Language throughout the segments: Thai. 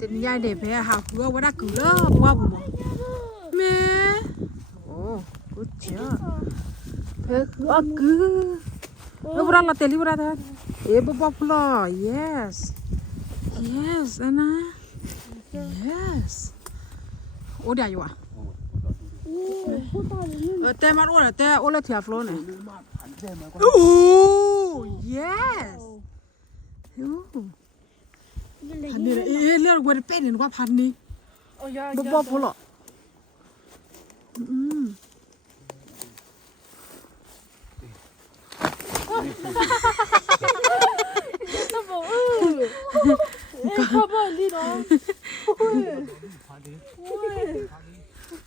แต่นี่ยายเด็กแพ้หาคือว่าได้คือแล้วว่าบุ๋มแม่โอ้กูเจ้าแพ้คืออ่ะคือแล้วบุราละเตลิบุราเถอะเอ๊ะบ๊อบล้อ yes yes อันนะ yes โอ้เดี๋ยวอยู่อ่ะแต่มาโอ้ละแต่โอ้ละเทียบล้อเนี่ยโอ้ yes พันนี้เลยเรื่องวันเป็นเห็นว่าพันนี้บ๊อบล้อ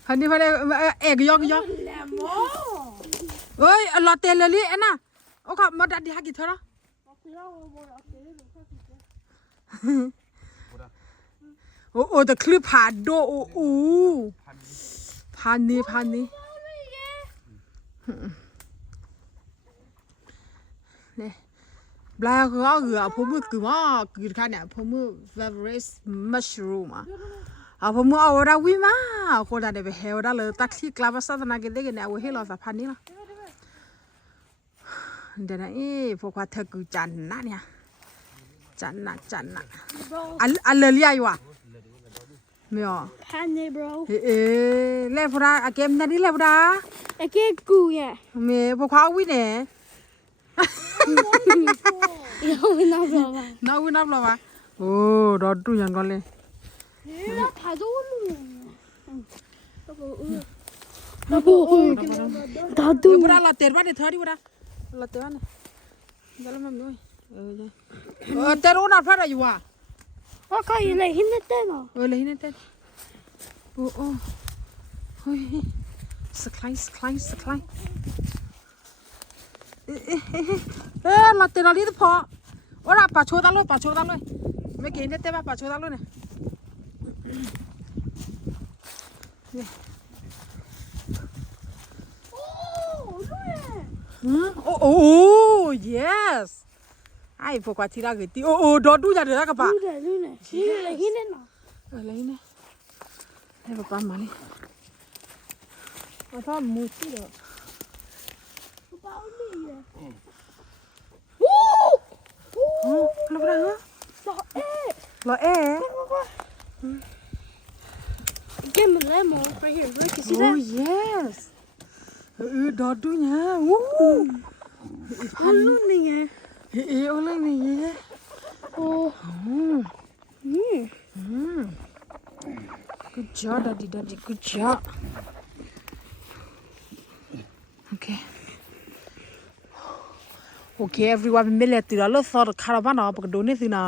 พันนี้เอกยอกเฮ้ยลอเตลลี่เอ็น่ะโอ้ก็มาดัดดีฮักกี่เท่านะโอ้แต่คลิปผ่านโดโอ้พันนี้เนี่ยบลาเขาผมมือคือว่าคือแค่เนี่ยผมมือ favorite mushroom อ่ะผมมือเอาได้วิมาคนได้ไปเฮลได้เลยตักที่กลับมาสัตว์นักเก็ตกันเนี่ยเอาให้เราสักพันนี้ละเดี๋ยวนะพวกว่าเธอกูจันนะเนี่ยจันนะอันเลยอยู่อ่ะไม่อ๋อพันเนี่ย bro เล่นพระเกมนั่นนี่เล่นพระเกมกูเนี่ยไม่พวกเขาวิ่งเนี่ยเราไม่นับหรอวะน้าวิ่งนับหรอวะโอ้รอดูอย่างก่อนเลยเราถ่ายรูปเราดูพระเราเตะบ้านเธอดิพระเราเตะบ้านเนี่ยจะเล่นมันด้วยเตะรู้นับพระอยู่อ่ะว่าก็ยังไงหินเต้นเหรอเลยหินเต้นโอ้เฮ้ยสไลด์เราเตะเราลิ้นพอโอ้ละป่าโชว์ตาลุยไม่เก่งเต้ป่าโชว์ตาลุยเนี่ยโอ้ yes ไอ้พวกว่าที่รักที่โอ้ดอดูอย่างเดียวกันป่ะดูเนี่ยหินเนาะอะไรเนี่ยให้ป้ามาเลยมาทำมูสิเหรอป้าอุ้ยเลยอะไรเหรอรอเกมมันเล่นมั้งไปเห็นด้วยกันสิ oh yes ดอดูเนี่ยพันนู่นนี่ไงอะไรเนี่ยโอ้ good job daddy good job okay everyone ไม่เล่นตีแล้วสอดคาราบานอ่ะปกติโดนนี่สินะ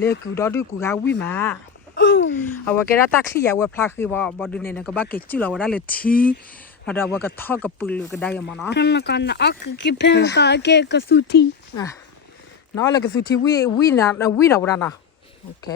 เล่กูดอดูกูกาวิมาเอาว่าแกได้ตักขี้ยาว่าพลาขี้บ่ดูเนี่ยก็บ้าเกจิเราว่าได้เลยทีมาดูว่าก็ทอดกับปืนก็ได้ยังมั้งเนาะกันนะกิเพนกสุธีน้อยเลยก็สุธีวินะว่านะโอเค